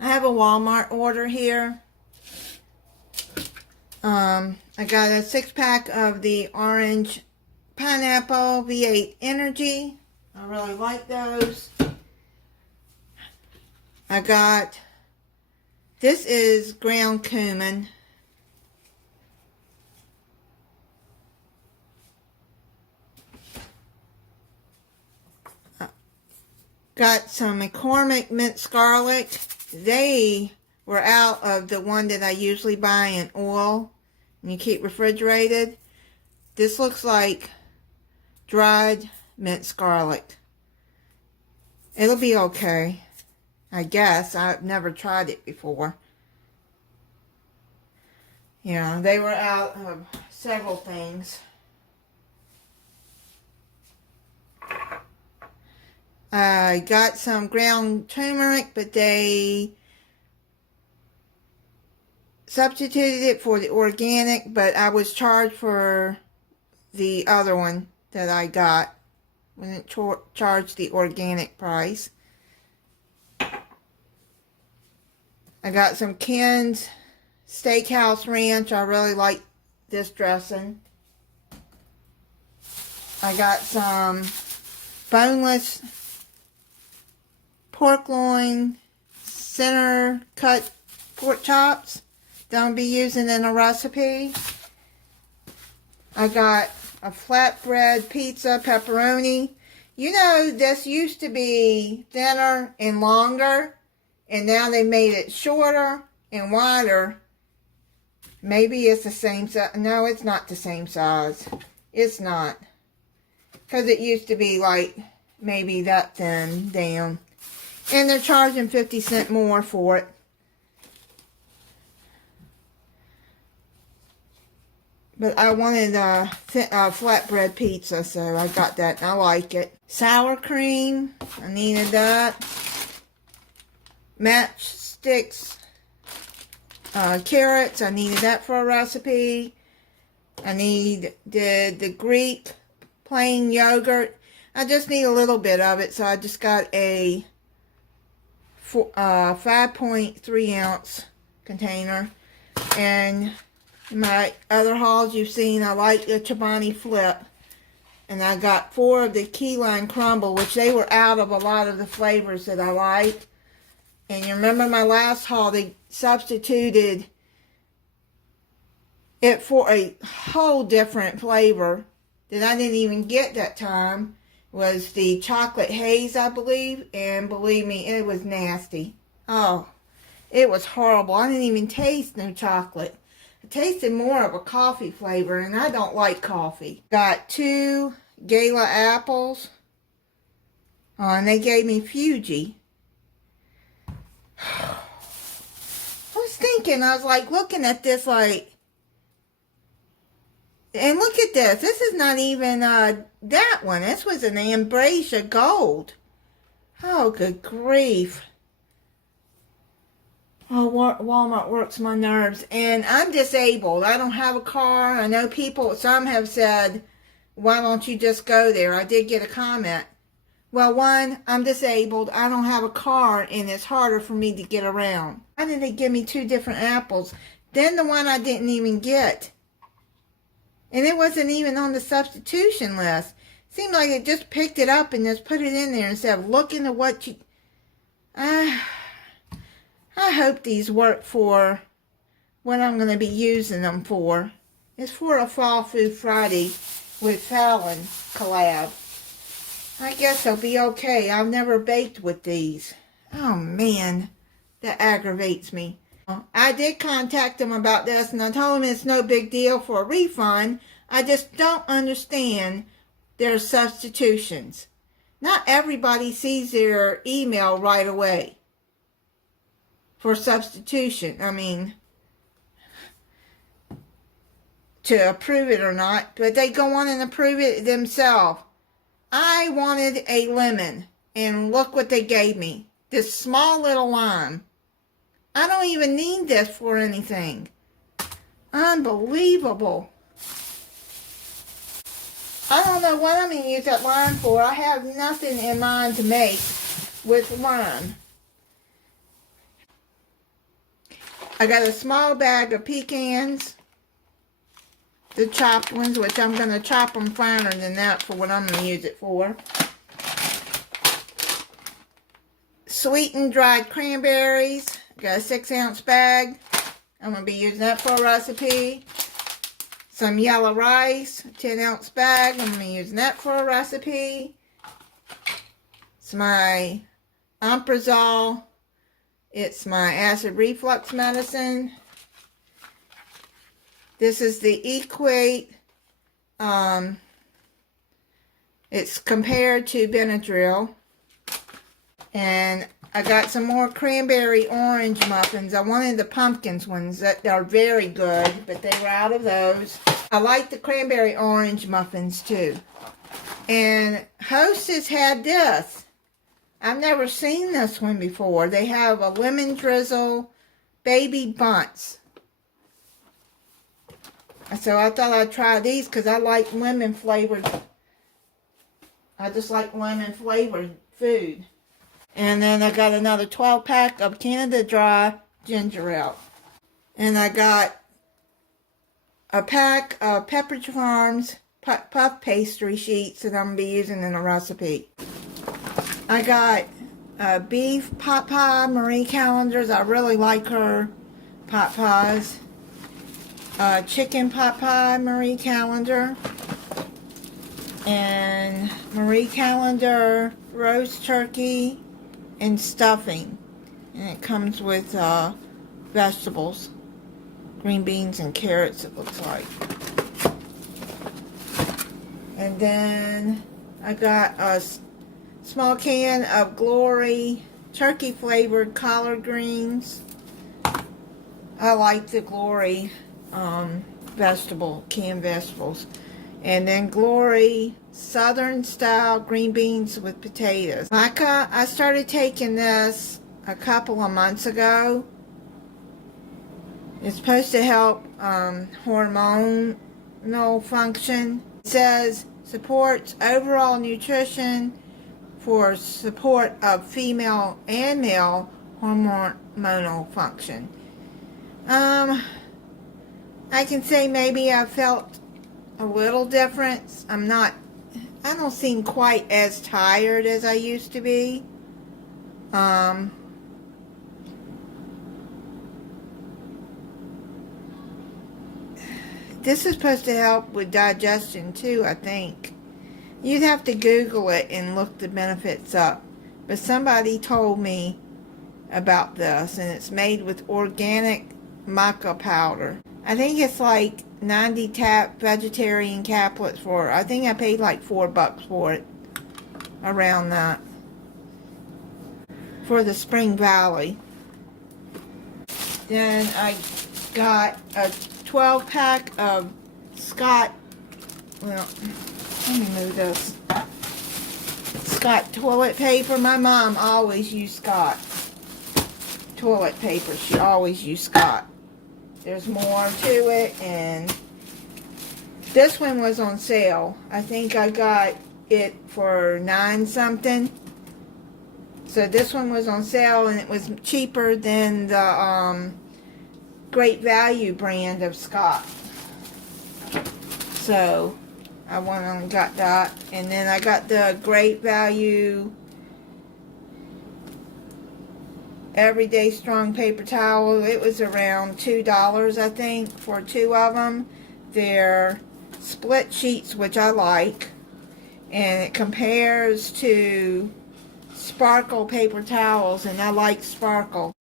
I have a Walmart order here. I got a 6-pack of the orange pineapple V8 Energy. I really like those. I got, this is ground cumin. Got some McCormick minced garlic. They were out of the one that I usually buy in oil and you keep refrigerated. This looks like dried minced garlic. It'll be okay, I guess. I've never tried it before. Yeah, they were out of several things. I got some ground turmeric, but they substituted it for the organic, but I was charged for the other one that I got. Wasn't charged the organic price. I got some Ken's Steakhouse Ranch. I really like this dressing. I got some boneless pork loin center cut pork chops that I'll be using in a recipe. I got a flatbread pizza pepperoni. You know, this used to be thinner and longer, and now they made it shorter and wider. Maybe it's the same size. No, it's not the same size. It's not. Because it used to be like maybe that thin down. And they're charging 50 cents more for it. But I wanted a flatbread pizza, so I got that and I like it. Sour cream, I needed that. Matchsticks, carrots, I needed that for a recipe. I need the Greek plain yogurt. I just need a little bit of it, so I just got a 5.3 ounce container. And my other hauls you've seen, I like the Chobani Flip. And I got 4 of the key lime crumble, which they were out of a lot of the flavors that I like. And you remember my last haul, they substituted it for a whole different flavor that I didn't even get that time. Was the chocolate haze, I believe. And believe me, it was nasty. Oh, it was horrible. I didn't even taste no chocolate. I tasted more of a coffee flavor, and I don't like coffee. Got 2 Gala apples. And they gave me Fuji. I was thinking, I was like looking at this like, and look at this. This is not even that one. This was an Ambrosia Gold. Oh, good grief. Oh, Walmart works my nerves. And I'm disabled. I don't have a car. I know people, some have said, why don't you just go there? I did get a comment. Well, one, I'm disabled. I don't have a car, and it's harder for me to get around. Why did they give me 2 different apples? Then the one I didn't even get. And it wasn't even on the substitution list. Seemed like it just picked it up and just put it in there instead of looking at what you... I hope these work for what I'm going to be using them for. It's for a Fall Food Friday with Fallon collab. I guess they'll be okay. I've never baked with these. Oh man, that aggravates me. I did contact them about this, and I told them it's no big deal for a refund. I just don't understand their substitutions. Not everybody sees their email right away for substitution. I mean, to approve it or not, but they go on and approve it themselves. I wanted a lemon, and look what they gave me. This small little lime. I don't even need this for anything. Unbelievable. I don't know what I'm going to use that lime for. I have nothing in mind to make with lime. I got a small bag of pecans, the chopped ones, which I'm going to chop them finer than that for what I'm going to use it for. Sweetened dried cranberries, got a 6-ounce bag. I'm going to be using that for a recipe. Some yellow rice, 10-ounce bag. I'm going to be using that for a recipe. It's my omeprazole. It's my acid reflux medicine. This is the Equate. It's compared to Benadryl. And I got some more cranberry orange muffins. I wanted the pumpkins ones that are very good, but they were out of those. I like the cranberry orange muffins too. And Hostess had this. I've never seen this one before. They have a lemon drizzle baby bunts. So I thought I'd try these because I like lemon flavored. I just like lemon flavored food. And then I got another 12-pack of Canada Dry ginger ale. And I got a pack of Pepperidge Farms puff pastry sheets that I'm going to be using in a recipe. I got beef pot pie Marie Callender's. I really like her pot pies. Chicken pot pie Marie Callender. And Marie Callender roast turkey and stuffing, and it comes with vegetables, green beans and carrots, it looks like. And then I got a small can of Glory turkey flavored collard greens. I like the Glory canned vegetables. And then Glory Southern style green beans with potatoes. I started taking this a couple of months ago. It's supposed to help hormonal function. It says supports overall nutrition for support of female and male hormonal function. I can say maybe I felt a little difference. I don't seem quite as tired as I used to be. This is supposed to help with digestion too, I think. You'd have to Google it and look the benefits up. But somebody told me about this, and it's made with organic maca powder. I think it's like 90 vegetarian caplets for it. I think I paid like $4 for it. Around that. For the Spring Valley. Then I got a 12-pack of Scott. Well, let me move this. Scott toilet paper. My mom always used Scott toilet paper. She always used Scott. There's more to it, and this one was on sale. I think I got it for $9 something. So this one was on sale, and it was cheaper than the Great Value brand of Scott. So I went and got that, and then I got the Great Value Everyday Strong paper towel. It was around $2, I think, for 2 of them. They're split sheets, which I like, and it compares to Sparkle paper towels, and I like Sparkle.